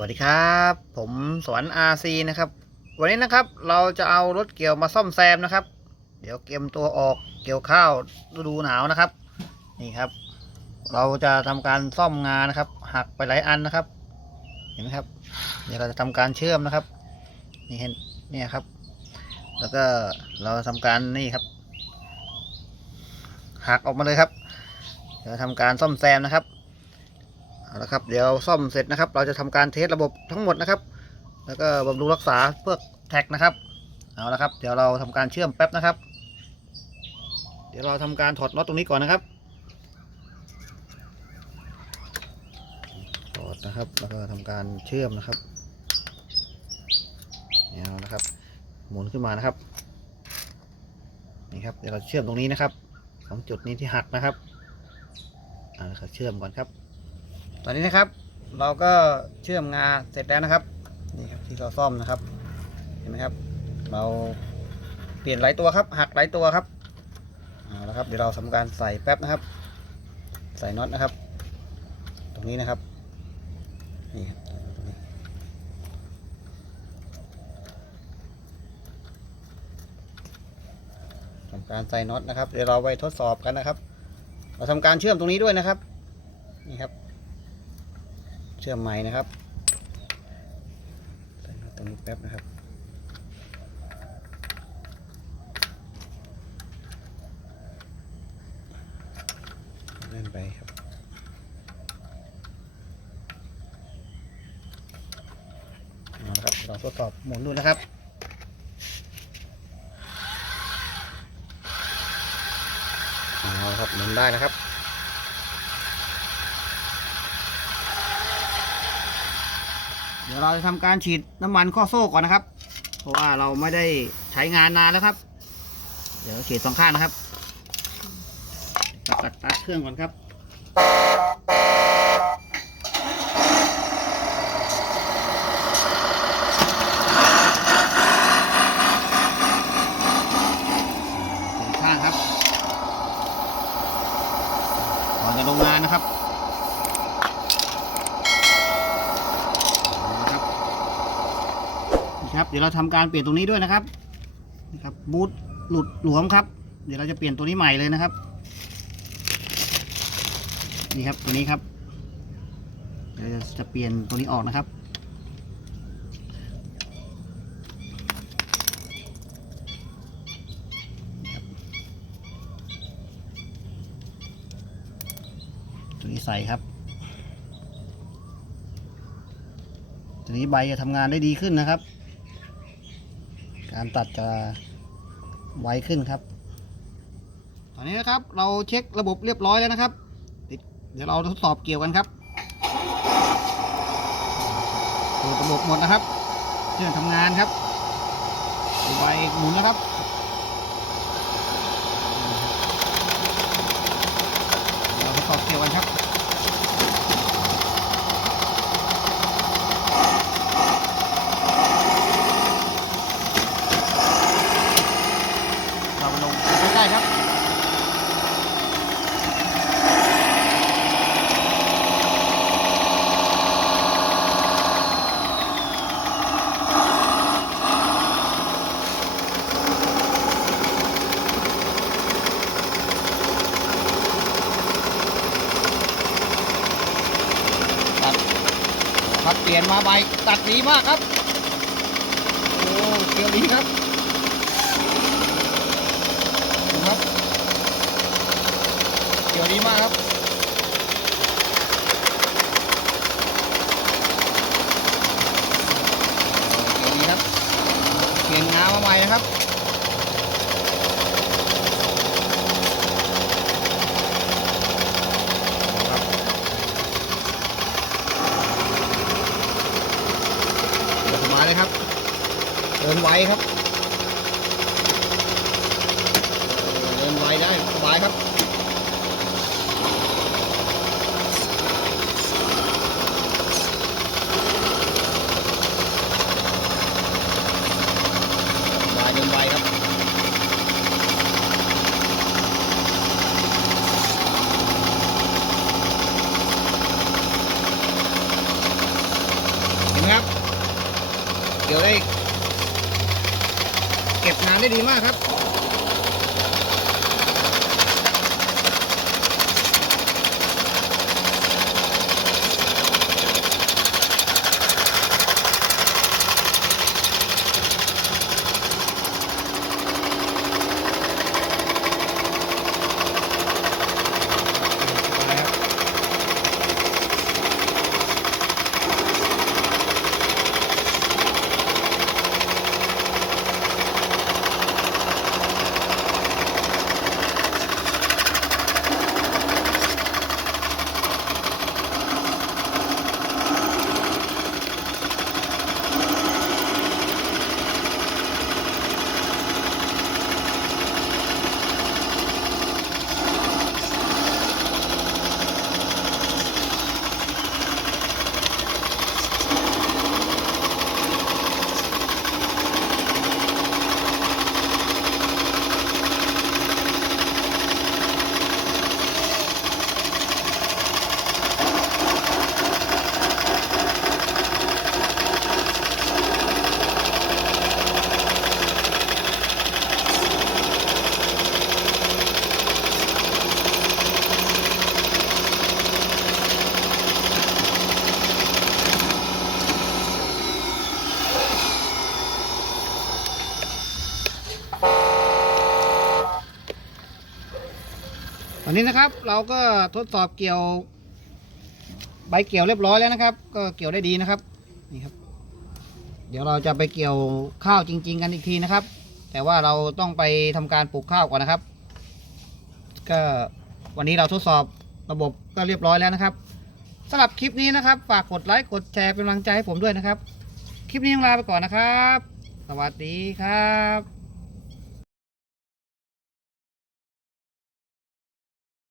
วัสดีครับ ผมสวนอาซีนะครับ วันนี้นะครับเราจะเอารถเกี่ยวมาซ่อมแซมนะครับ เดี๋ยวเกมตัวออกเกี่ยวข้าวฤดูหนาวนะครับ นี่ครับ เราจะทำการซ่อมงานนะครับ หักไปหลายอันนะครับ เห็นไหมครับเดี๋ยวเราจะทำการเชื่อมนะครับ นี่เห็นเนี่ยครับ แล้วก็เราทำการนี่ครับ หักออกมาเลยครับเดี๋ยวทำการซ่อมแซมนะครับ เอาละครับเดี๋ยวซ่อมเสร็จนะครับ เราจะทำการเทสระบบทั้งหมดนะครับ แล้วก็บำรุงรักษาเพื่อแท็กนะครับเอาละครับ เดี๋ยวเราทำการเชื่อมแป๊บนะครับ เดี๋ยวเราทำการถอดน็อตตรงนี้ก่อนนะครับถอดนะครับแล้วก็ทำการเชื่อมนะครับเนี่ยเอานะครับ หมุนขึ้นมานะครับนี่ครับเดี๋ยวเราเชื่อมตรงนี้นะครับสองจุดนี้ที่หักนะครับเอาละครับเชื่อมก่อนครับ ตอนนี้นะครับ เราก็เชื่อมงาเสร็จแล้วนะครับนี่ครับที่เราซ่อมนะครับ เห็นไหมครับ เราเปลี่ยนหลายตัวครับหักหลายตัวครับเอาละครับเดี๋ยวเราทำการใส่แป๊บนะครับ ใส่น็อตนะครับ ตรงนี้นะครับนี่ครับทำการใส่น็อตนะครับ เดี๋ยวเราไปทดสอบกันนะครับ เราทำการเชื่อมตรงนี้ด้วยนะครับนี่ครับ ชื่อมใหม่นะครับใส่น็อตรงนี้แป๊บนะครับเล่นไปครับเอาละครับเราทดสอบหมุนดูนะครับเอาละครับหมุนได้นะครับ ดี๋ยวเราจะทำการฉีดน้ำมันข้อโซ่ก่อนนะครับ เพราะว่าเราไม่ได้ใช้งานนานแล้วครับ เดี๋ยวฉีดสองข้างนะครับตัดตัดตัดเครื่องก่อนครับสองข้างครับก่อนจะลงงานนะครับเอาละครับนี่ครับ เดี๋ยวเราทำการเปลี่ยนตรงนี้ด้วยนะครับนี่ครับบูทหลุดหลวมครับ เดี๋ยวเราจะเปลี่ยนตัวนี้ใหม่เลยนะครับ นี่ครับตัวนี้ครับเดี๋ยวจะเปลี่ยนตัวนี้ออกนะครับตัวนี้ใส่ครับตัวนี้ใบจะทำงานได้ดีขึ้นนะครับ การตัดจะไวขึ้นครับ ตอนนี้นะครับเราเช็คระบบเรียบร้อยแล้วนะครับ เดี๋ยวเราทดสอบเกี่ยวกันครับเปิดระบบหมดนะครับเครื่องทำงานครับใบหมุนนะครับเราทดสอบเกี่ยวกันครับ เราลงใกล้ๆครับ ตัด ครับเปลี่ยนมาใบตัดดีมากครับ โอ้เกี่ยวดีครับครับเกี่ยวดีมากครับเกี่ยวดีครับเปลี่ยนงามาใหม่นะครับ เดินมาเลยครับ เดินไว้ครับ เดินไวได้สบายครับ สบายเดินไวครับ เก็บงาน ได้ดีมากครับ นี้นะครับ เราก็ทดสอบเกี่ยว ใบเกี่ยวเรียบร้อยแล้วนะครับ ก็เกี่ยวได้ดีนะครับนี่ครับ เดี๋ยวเราจะไปเกี่ยวข้าวจริง ๆ กันอีกทีนะครับ แต่ว่าเราต้องไปทำการปลูกข้าวก่อนนะครับ ก็วันนี้เราทดสอบระบบก็เรียบร้อยแล้วนะครับสำหรับคลิปนี้นะครับ ฝากกดไลค์กดแชร์เป็นกำลังใจให้ผมด้วยนะครับ คลิปนี้ลาไปก่อนนะครับ สวัสดีครับ